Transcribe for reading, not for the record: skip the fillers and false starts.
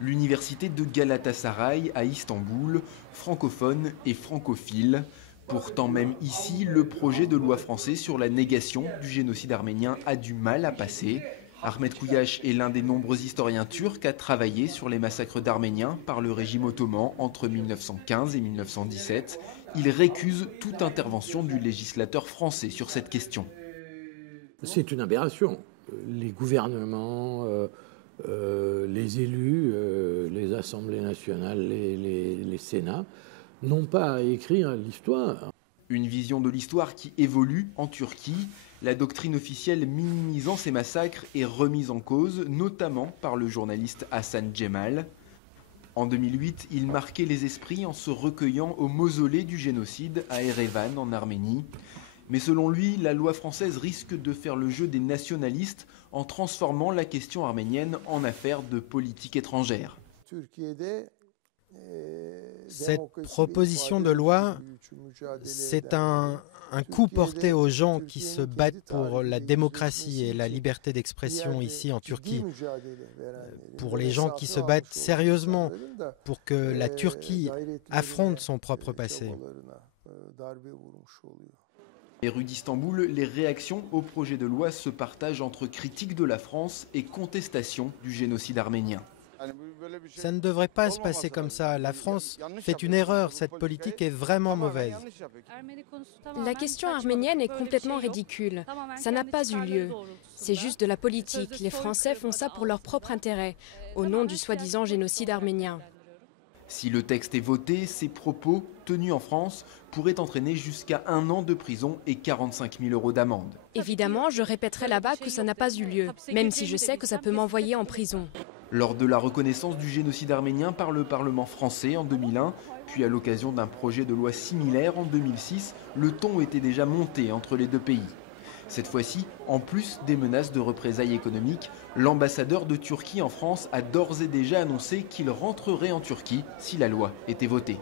L'université de Galatasaray à Istanbul, francophone et francophile. Pourtant même ici, le projet de loi français sur la négation du génocide arménien a du mal à passer. Ahmet Kouyaş est l'un des nombreux historiens turcs à travailler sur les massacres d'Arméniens par le régime ottoman entre 1915 et 1917. Il récuse toute intervention du législateur français sur cette question. C'est une aberration. Les gouvernements, les élus, les assemblées nationales, les sénats n'ont pas à écrire l'histoire. Une vision de l'histoire qui évolue en Turquie. La doctrine officielle minimisant ces massacres est remise en cause, notamment par le journaliste Hassan Cemal. En 2008, il marquait les esprits en se recueillant au mausolée du génocide à Erevan, en Arménie. Mais selon lui, la loi française risque de faire le jeu des nationalistes en transformant la question arménienne en affaire de politique étrangère. Cette proposition de loi, c'est un coup porté aux gens qui se battent pour la démocratie et la liberté d'expression ici en Turquie, pour les gens qui se battent sérieusement pour que la Turquie affronte son propre passé. Les rues d'Istanbul, les réactions au projet de loi se partagent entre critiques de la France et contestation du génocide arménien. Ça ne devrait pas se passer comme ça. La France fait une erreur. Cette politique est vraiment mauvaise. La question arménienne est complètement ridicule. Ça n'a pas eu lieu. C'est juste de la politique. Les Français font ça pour leur propre intérêt, au nom du soi-disant génocide arménien. Si le texte est voté, ces propos, tenus en France, pourraient entraîner jusqu'à 1 an de prison et 45 000 € d'amende. Évidemment, je répéterai là-bas que ça n'a pas eu lieu, même si je sais que ça peut m'envoyer en prison. Lors de la reconnaissance du génocide arménien par le Parlement français en 2001, puis à l'occasion d'un projet de loi similaire en 2006, le ton était déjà monté entre les deux pays. Cette fois-ci, en plus des menaces de représailles économiques, l'ambassadeur de Turquie en France a d'ores et déjà annoncé qu'il rentrerait en Turquie si la loi était votée.